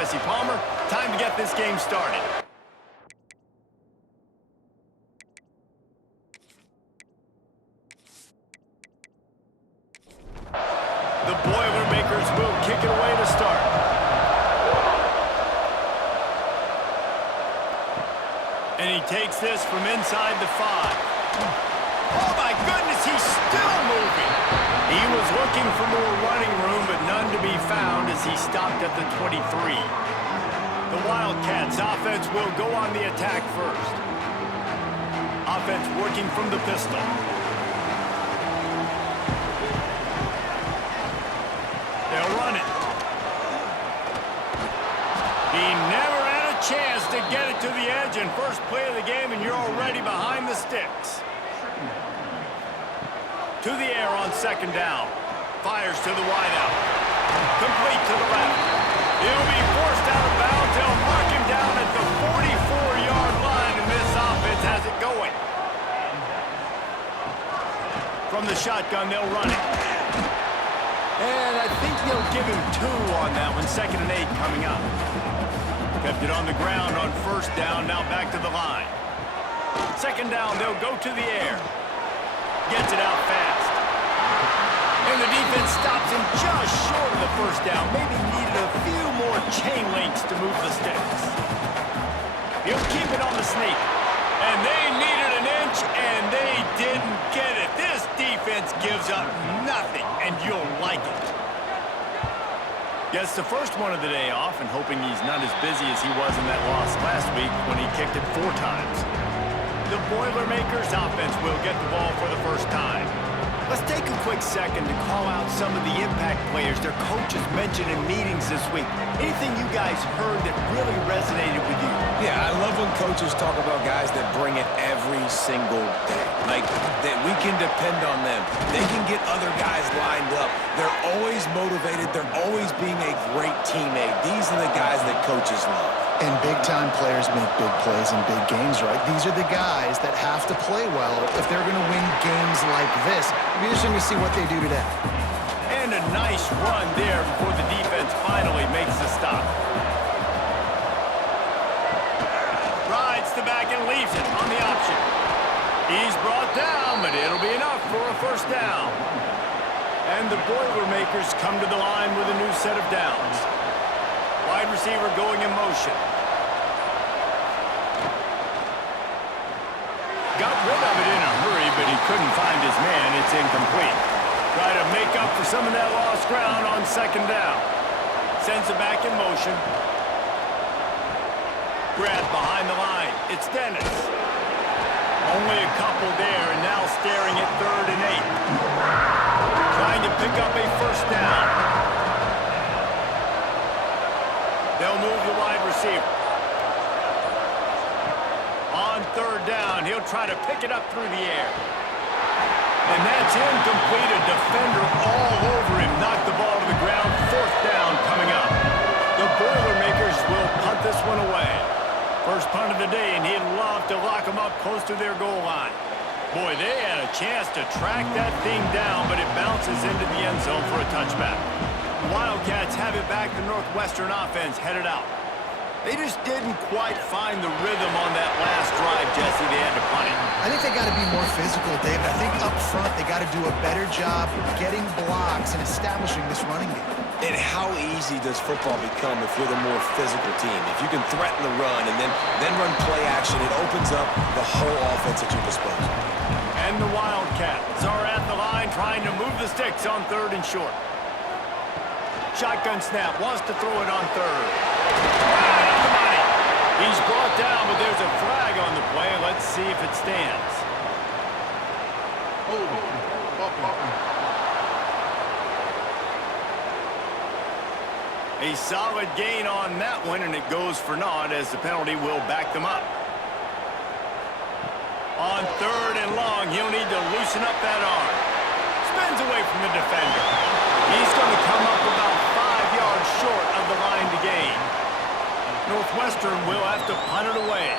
Jesse Palmer. Time to get this game started. The Boilermakers will kick it away to start. And he takes this from inside the 5. Oh my goodness, he's still moving. He was looking for more running room, but none to be found as he stopped at the 23. The Wildcats offense will go on the attack first. Offense working from the pistol. They'll run it. He never had a chance to get it to the edge, and first play of the game, and you're already behind the sticks. To the air on second down. Fires to the wideout. Complete to the left. He'll be forced out of bounds. They'll mark him down at the 44-yard line, and this offense has it going. From the shotgun, they'll run it. And I think they'll give him 2 on that one. 2nd and 8 coming up. Kept it on the ground on first down. Now back to the line. 2nd down, they'll go to the air. Gets it out fast. And the defense stops him just short of the first down. Maybe needed a few more chain links to move the sticks. He'll keep it on the sneak. And they needed an inch, and they didn't get it. This defense gives up nothing, and you'll like it. Gets the first one of the day off, and hoping he's not as busy as he was in that loss last week when he kicked it 4 times. The Boilermakers offense will get the ball for the first time. Let's take a quick second to call out some of the impact players their coaches mentioned in meetings this week. Anything you guys heard that really resonated with you? Yeah, I love when coaches talk about guys that bring it every single day. Like, that we can depend on them. They can get other guys lined up. They're always motivated. They're always being a great teammate. These are the guys that coaches love. And big-time players make big plays in big games, right? These are the guys that have to play well if they're going to win games like this. It'll be interesting to see what they do today. And a nice run there before the defense finally makes the stop. Rides the back and leaves it on the option. He's brought down, but it'll be enough for a first down. And the Boilermakers come to the line with a new set of downs. Wide receiver going in motion. Got rid of it in a hurry, but he couldn't find his man. It's incomplete. Try to make up for some of that lost ground on 2nd down. Sends it back in motion. Grab behind the line. It's Dennis. Only a couple there, and now staring at 3rd and 8. Trying to pick up a first down. They'll move the wide receiver. On 3rd down, he'll try to pick it up through the air. And that's incomplete. A defender all over him. Knocked the ball to the ground. 4th down coming up. The Boilermakers will punt this one away. First punt of the day, and he'd love to lock them up close to their goal line. Boy, they had a chance to track that thing down, but it bounces into the end zone for a touchback. The Wildcats have it back. The Northwestern offense headed out. They just didn't quite find the rhythm on that last drive, Jesse. They had to punt it. I think they got to be more physical, David. I think up front they got to do a better job getting blocks and establishing this running game. And how easy does football become if you're the more physical team? If you can threaten the run and then run play action, it opens up the whole offense at your disposal. And the Wildcats are at the line trying to move the sticks on 3rd and short. Shotgun snap, wants to throw it on 3rd. Right on the money. He's brought down, but there's a flag on the play. Let's see if it stands. A solid gain on that one, and it goes for naught as the penalty will back them up. On 3rd and long, he'll need to loosen up that arm. Spins away from the defender. He's going to come up about 5 yards short of the line to gain. Northwestern will have to punt it away.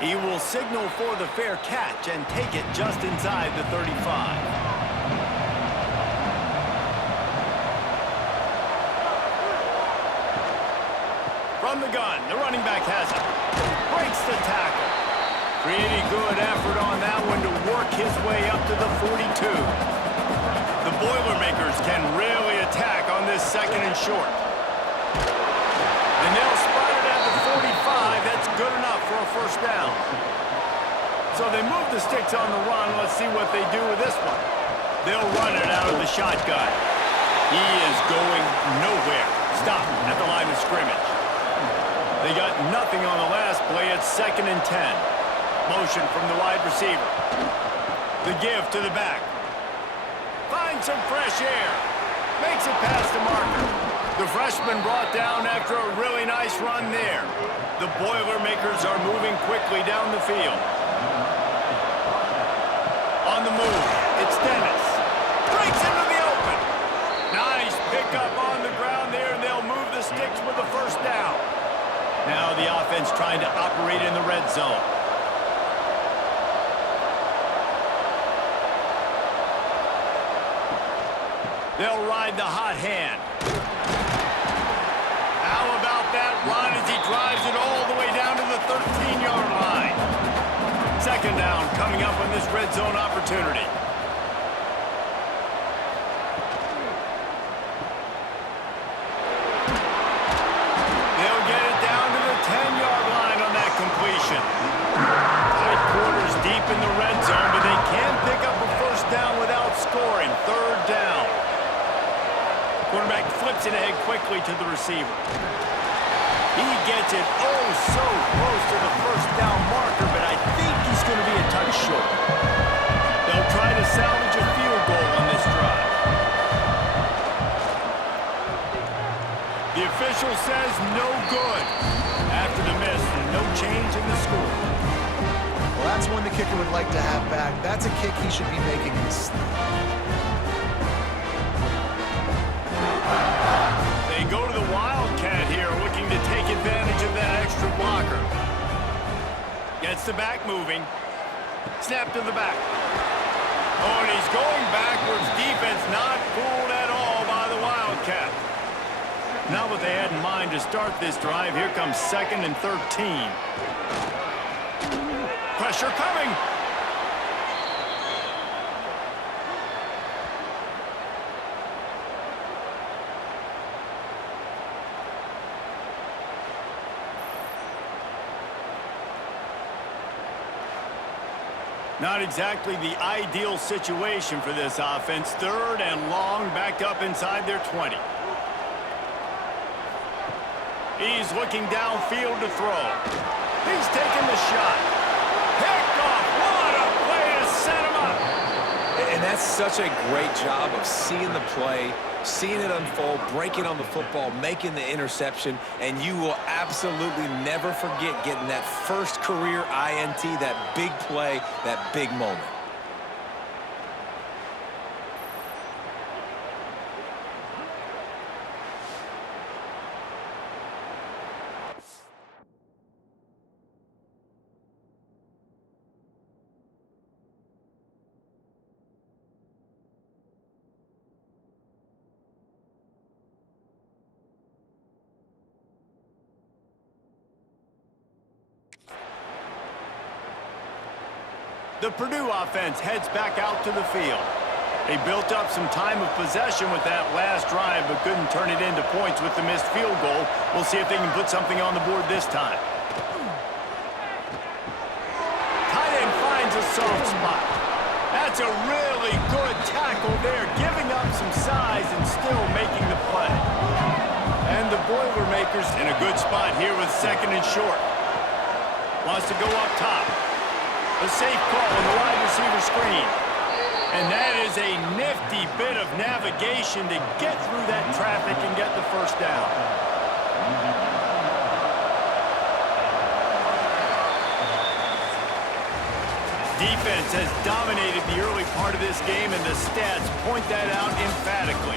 He will signal for the fair catch and take it just inside the 35. From the gun, the running back has it. Breaks the tackle. Pretty good effort on that one to work his way up to the 42. The Boilermakers can really attack on this second and short. And they'll spot it at the 45. That's good enough for a first down. So they move the sticks on the run. Let's see what they do with this one. They'll run it out of the shotgun. He is going nowhere. Stop at the line of scrimmage. They got nothing on the last play. It's 2nd and 10. Motion from the wide receiver. The give to the back. Finds some fresh air. Makes it past the marker. The freshman brought down after a really nice run there. The Boilermakers are moving quickly down the field. On the move, it's Dennis. Breaks into the open. Nice pickup on the ground there, and they'll move the sticks with the first down. Now the offense trying to operate in the red zone. They'll ride the hot hand. How about that run as he drives it all the way down to the 13-yard line? 2nd down coming up on this red zone opportunity. They'll get it down to the 10-yard line on that completion. Tight quarters deep in the red zone, but they can pick up a first down without scoring. 3rd down. Quarterback flips it ahead quickly to the receiver. He gets it oh so close to the first down marker, but I think he's going to be a touch short. They'll try to salvage a field goal on this drive. The official says no good. After the miss, no change in the score. Well, that's one the kicker would like to have back. That's a kick he should be making in his sleep. They go to the Wildcat here, looking to take advantage of that extra blocker. Gets the back moving. Snap to the back. Oh, and he's going backwards. Defense not fooled at all by the Wildcat. Not what they had in mind to start this drive. Here comes 2nd and 13. Pressure coming. Not exactly the ideal situation for this offense. 3rd and long, back up inside their 20. He's looking downfield to throw. He's taking the shot. Picked off. What a play to set him up. And that's such a great job of seeing the play, seeing it unfold, breaking on the football, making the interception, and you will absolutely never forget getting that first career INT, that big play, that big moment. The Purdue offense heads back out to the field. They built up some time of possession with that last drive, but couldn't turn it into points with the missed field goal. We'll see if they can put something on the board this time. Tight end finds a soft spot. That's a really good tackle there, giving up some size and still making the play. And the Boilermakers in a good spot here with 2nd and short. Wants to go up top. A safe call on the wide receiver screen. And that is a nifty bit of navigation to get through that traffic and get the first down. Defense has dominated the early part of this game, and the stats point that out emphatically.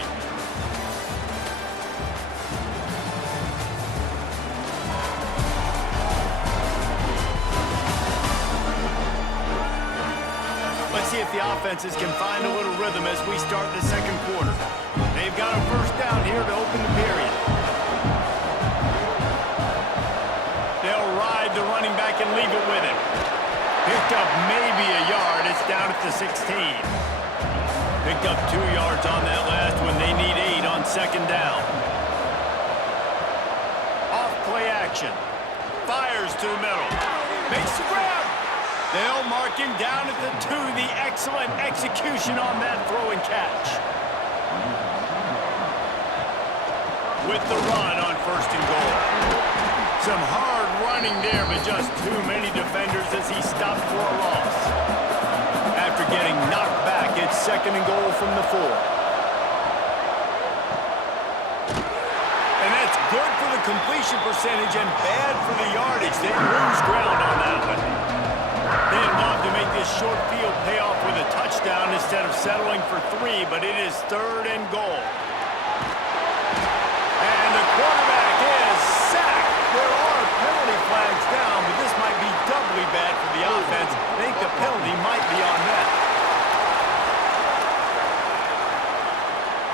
Let's see if the offenses can find a little rhythm as we start the 2nd quarter. They've got a first down here to open the period. alongside the running back and leave it with him. Picked up maybe a yard. It's down at the 16. Picked up 2 yards on that last one. They need 8 on second down. Off play action. Fires to the middle. Makes the grab. They'll mark him down at the 2. The excellent execution on that throw and catch. With the run on first and goal. Some hard running there, but just too many defenders as he stopped for a loss. After getting knocked back, it's second and goal from the 4. And that's good for the completion percentage and bad for the yardage. They lose ground on that one. They'd love to make this short field pay off with a touchdown instead of settling for 3, but it is third and goal. And the quarterback is sacked. There are penalty flags down, but this might be doubly bad for the offense. I think the penalty might be on them.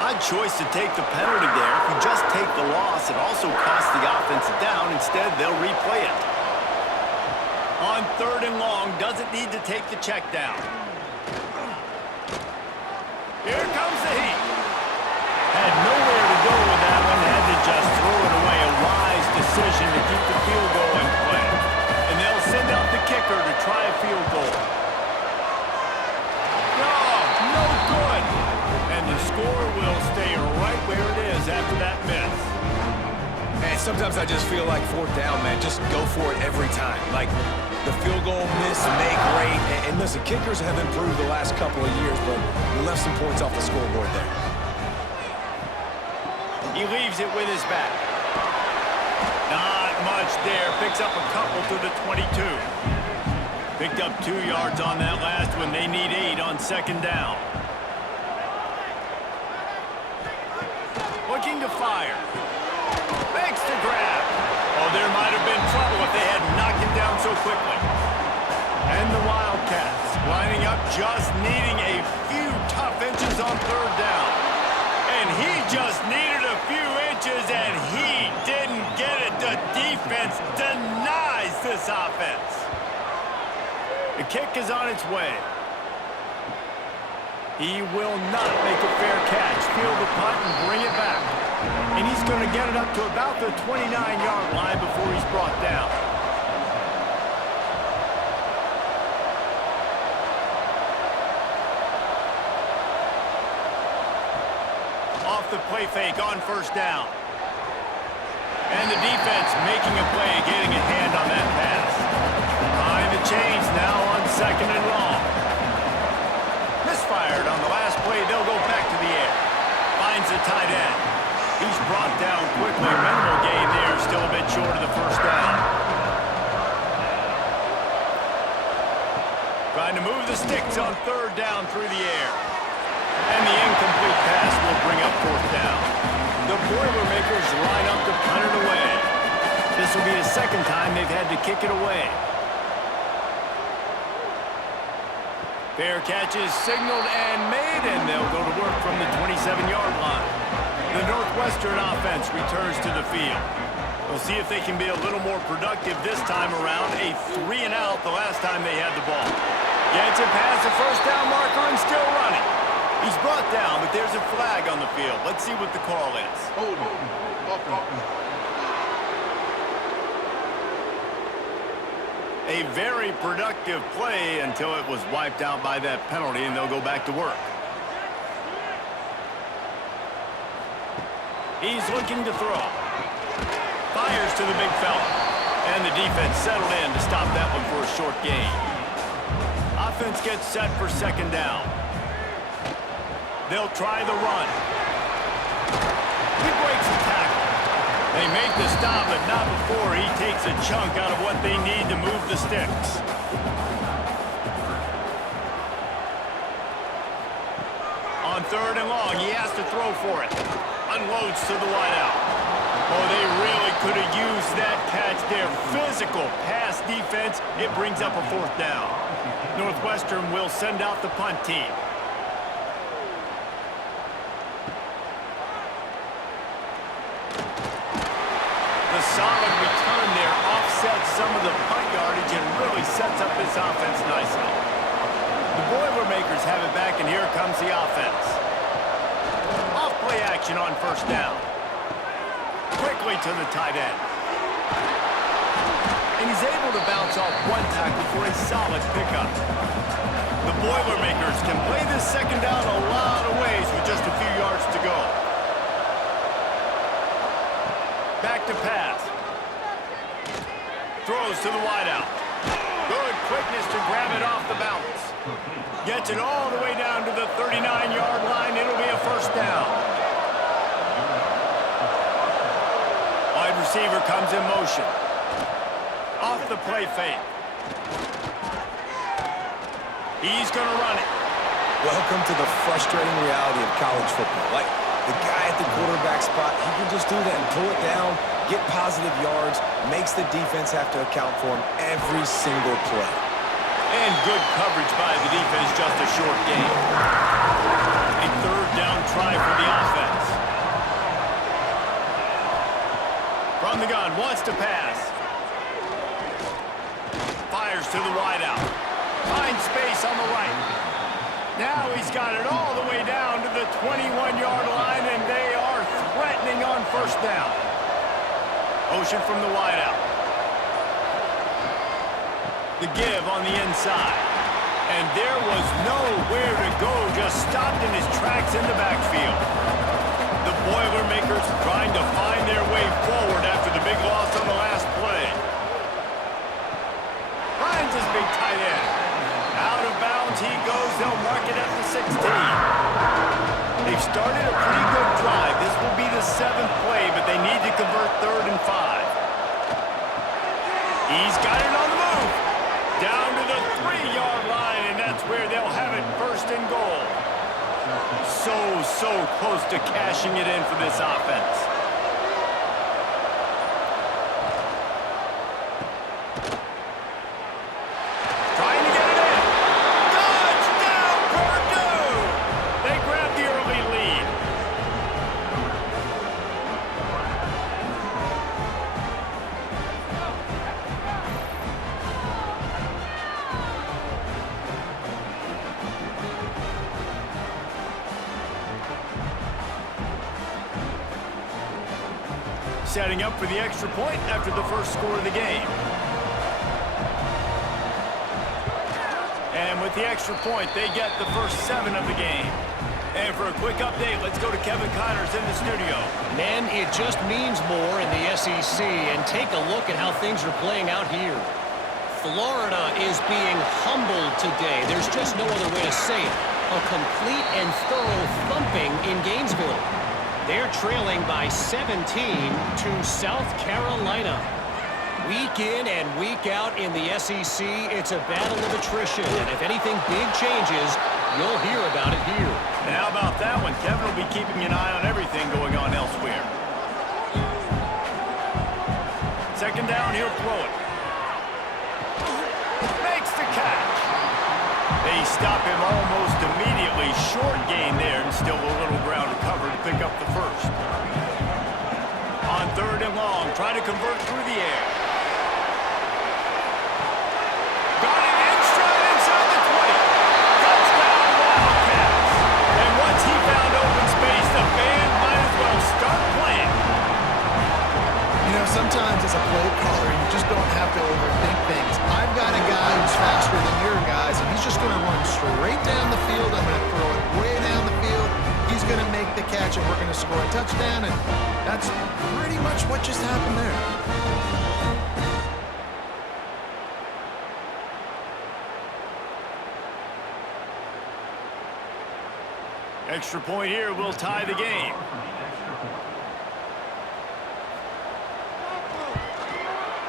Odd choice to take the penalty there. If you just take the loss, it also costs the offense a down. Instead, they'll replay it. On third and long, doesn't need to take the check down. Here comes the heat. Had nowhere to go with that one. Had to just throw it away. A wise decision to keep the field goal in play. And they'll send out the kicker to try a field goal. No good. And the score will stay right where it is after that miss. And sometimes I just feel like fourth down, man. Just go for it every time. Like the field goal miss, make rate. And listen, kickers have improved the last couple of years, but we left some points off the scoreboard there. He leaves it with his back. Not much there. Picks up a couple to the 22. Picked up 2 yards on that last one. They need 8 on second down. Looking to fire. Makes the grab. Oh, there might have been trouble if they hadn't knocked him down so quickly. And the Wildcats lining up, just needing a few tough inches on third down. And he just needed a few inches, and he didn't get it. The defense denies this offense. The kick is on its way. He will not make a fair catch. Field the punt and bring it back. And he's going to get it up to about the 29-yard line before he's brought down. Off the play fake on first down. And the defense making a play, getting a hand on that pass. Behind the chains now on second and long. Misfired on the last play. They'll go back to the air. Finds the tight end. He's brought down quickly. Minimal gain there. Still a bit short of the first down. Trying to move the sticks on third down through the air. And the incomplete pass will bring up fourth down. The Boilermakers line up to punt it away. This will be the second time they've had to kick it away. Fair catch is signaled and made, and they'll go to work from the 27-yard line. The Northwestern offense returns to the field. We'll see if they can be a little more productive this time around. A 3-and-out the last time they had the ball. Gets it past the first down marker and still running. He's brought down, but there's a flag on the field. Let's see what the call is. A very productive play until it was wiped out by that penalty, and they'll go back to work. He's looking to throw. Fires to the big fella. And the defense settled in to stop that one for a short gain. Offense gets set for second down. They'll try the run. He breaks the tackle. They make the stop, but not before he takes a chunk out of what they need to move the sticks. On third and long, he has to throw for it. Unloads to the wideout. Oh, they really could have used that catch there. Physical pass defense. It brings up a fourth down. Northwestern will send out the punt team. The solid return there offsets some of the this offense nicely. The Boilermakers have it back, and here comes the offense. Off-play action on first down. Quickly to the tight end. And he's able to bounce off one tackle for a solid pickup. The Boilermakers can play this second down a lot of ways with just a few yards to go. Back to pass. Throws to the wideout. Good quickness to grab it off the bounce. Gets it all the way down to the 39-yard line. It'll be a first down. Wide receiver comes in motion. Off the play fake. He's going to run it. Welcome to the frustrating reality of college football. Like, the guy at the quarterback spot, he can just do that and pull it down, get positive yards, makes the defense have to account for him every single play. And good coverage by the defense, just a short gain. A third down try for the offense. From the gun, wants to pass. Fires to the wideout. Finds space on the right. Now he's got it all the way down to the 21-yard line, and they are threatening on first down. Motion from the wideout. The give on the inside. And there was nowhere to go, just stopped in his tracks in the backfield. The Boilermakers trying to find their way forward after the big loss on the last play. Finds his big tight end. Out of bounds he goes. They'll mark it at the 16. They've started a pretty good drive. This will be the 7th play, but they need to convert 3rd and 5. He's got it on the move. Down to the 3-yard line, and that's where they'll have it, 1st and goal. So close to cashing it in for this offense. Trying to get it in. Touchdown, Purdue! They grab the early lead. Setting up for the extra point after the first score of the game. And with the extra point, they get the first 7 of the game. And for a quick update, let's go to Kevin Connors in the studio. Man, it just means more in the SEC, and take a look at how things are playing out here. Florida is being humbled today. There's just no other way to say it. A complete and thorough thumping in Gainesville. They're trailing by 17 to South Carolina. Week in and week out in the SEC, it's a battle of attrition. And if anything big changes, you'll hear about it here. And how about that one? Kevin will be keeping an eye on everything going on elsewhere. 2nd down, he'll throw it. Makes the catch. They stop him almost immediately. Short gain there, and still a little ground to cover to pick up the first. On 3rd and long, try to convert through the air. Got it in stride inside the 20. Touchdown, Wildcats. And once he found open space, the band might as well start playing. You know, sometimes as a play caller, you just don't have to overthink things. I've got a guy who's faster than your guys, and he's just going to run straight down the field. I'm going to throw it way down the field. He's going to make the catch, and we're going to score a touchdown, and that's pretty much what just happened there. Extra point here will tie the game.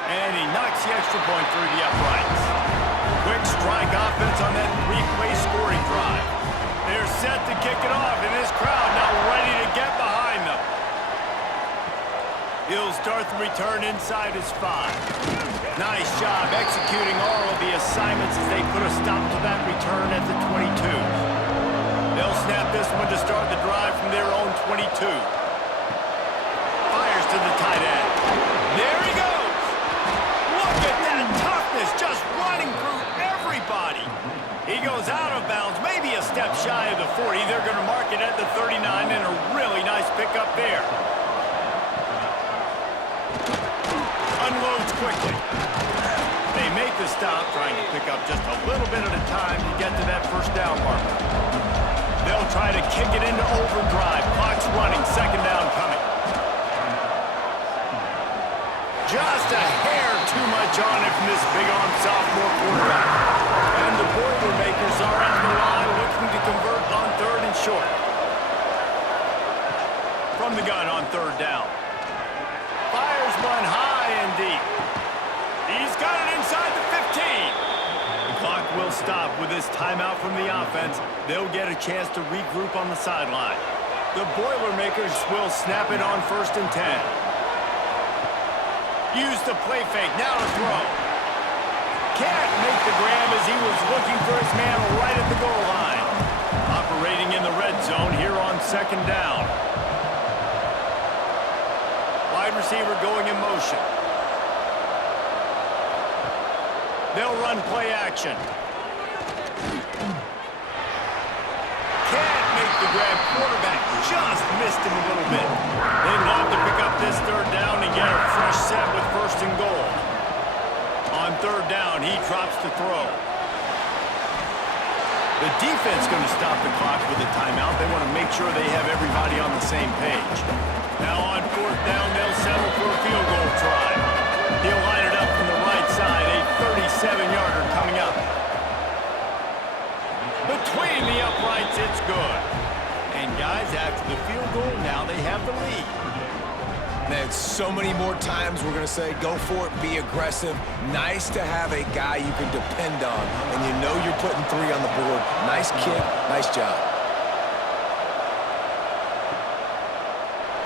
And he knocks the extra point through the uprights. Quick strike offense on that 3-play scoring drive. They're set to kick it off, and this crowd now ready to get behind them. He'll start the return inside his 5. Nice job executing all of the assignments as they put a stop to that return at the 22. They'll snap this one to start the drive from their own 22. Fires to the tight end. There he goes! Look at that toughness, just running through every He goes out of bounds, maybe a step shy of the 40. They're going to mark it at the 39, and a really nice pickup there. Unloads quickly. They make the stop, trying to pick up just a little bit at a time to get to that first down marker. They'll try to kick it into overdrive. Clock's running, second down coming. Just a hair too much on it from this big-arm sophomore quarterback. And the Boilermakers are on the line looking to convert on third and short. From the gun on third down. Fires one high and deep. He's got it inside the 15. The clock will stop with this timeout from the offense. They'll get a chance to regroup on the sideline. The Boilermakers will snap it on first and 10. Use the play fake, now to throw. Can't make the grab as he was looking for his man right at the goal line. Operating in the red zone here on second down. Wide receiver going in motion. They'll run play action. Can't make the grab. Quarterback just missed him a little bit. They'd love to pick up this third down and get a fresh set with first and goal. On third down, he drops to throw. The defense going to stop the clock with a timeout. They want to make sure they have everybody on the same page. Now on fourth down, they'll settle for a field goal try. He'll line it up from the right side, a 37-yarder coming up. Between the uprights, it's good. And guys, after the field goal, now they have the lead. Man, so many more times we're going to say, go for it, be aggressive. Nice to have a guy you can depend on, and you know you're putting 3 on the board. Nice kick, nice job.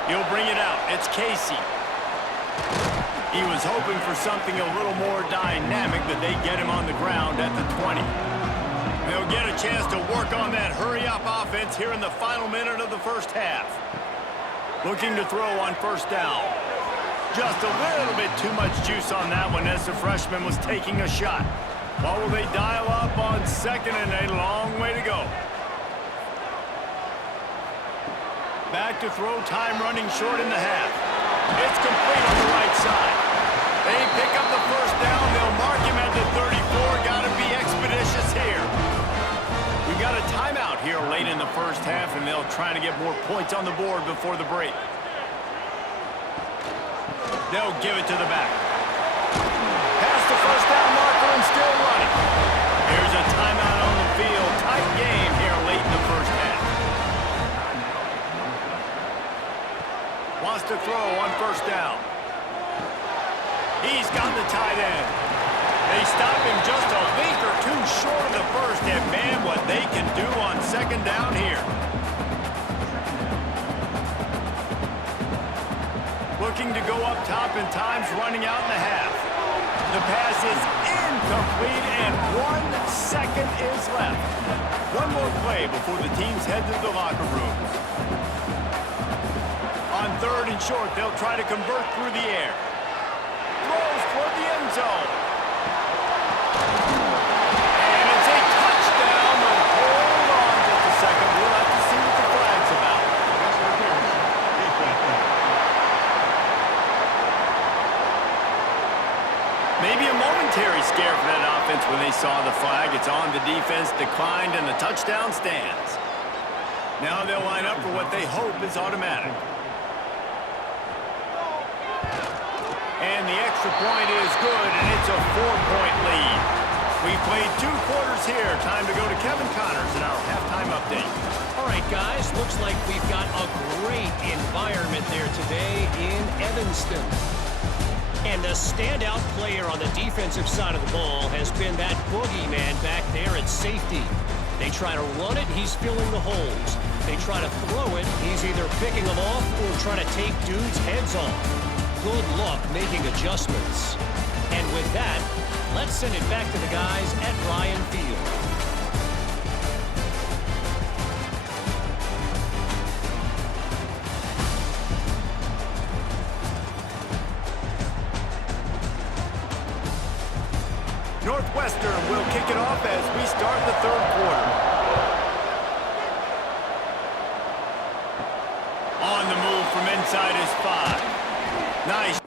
He'll bring it out. It's Casey. He was hoping for something a little more dynamic, but they get him on the ground at the 20. They'll get a chance to work on that hurry-up offense here in the final minute of the first half. Looking to throw on first down. Just a little bit too much juice on that one as the freshman was taking a shot. What will they dial up on second and a long way to go? Back to throw, time running short in the half. It's complete on the right side. They pick up the first down. They'll mark him at the 34. Got to be expeditious here. We got a timeout here late in the first half, and they'll try to get more points on the board before the break. They'll give it to the back. Past the first down marker and still running. Here's a timeout on the field. Tight game here late in the first half. Wants to throw on first down. He's got the tight end. They stop him just a link or two short of the first, and man, what they can do on second down here. Looking to go up top, and time's running out in the half. The pass is incomplete, and 1 second is left. One more play before the teams head to the locker rooms. On third and short, they'll try to convert through the air. Throws toward the end zone. And it's a touchdown, but hold on just a second. We'll have to see what the flag's about. Maybe a momentary scare for that offense when they saw the flag. It's on, the defense declined, and the touchdown stands. Now they'll line up for what they hope is automatic. And the extra point is good, and it's a 4-point lead. We've played 2 quarters here. Time to go to Kevin Connors in our halftime update. All right, guys, looks like we've got a great environment there today in Evanston. And the standout player on the defensive side of the ball has been that boogeyman back there at safety. They try to run it, he's filling the holes. They try to throw it, he's either picking them off or trying to take dudes' heads off. Good luck making adjustments. And with that, let's send it back to the guys at Ryan Field. Northwestern will kick it off as we start the third quarter. On the move from inside his 5. Nice